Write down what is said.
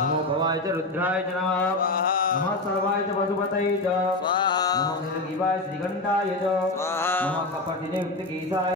नमो भवाय च रुद्राय च नमः नमः सर्वाय च पशुपतये च नमो नीलगिवाय श्रीघण्टाय च नमः कपटिने युक्तकेशाय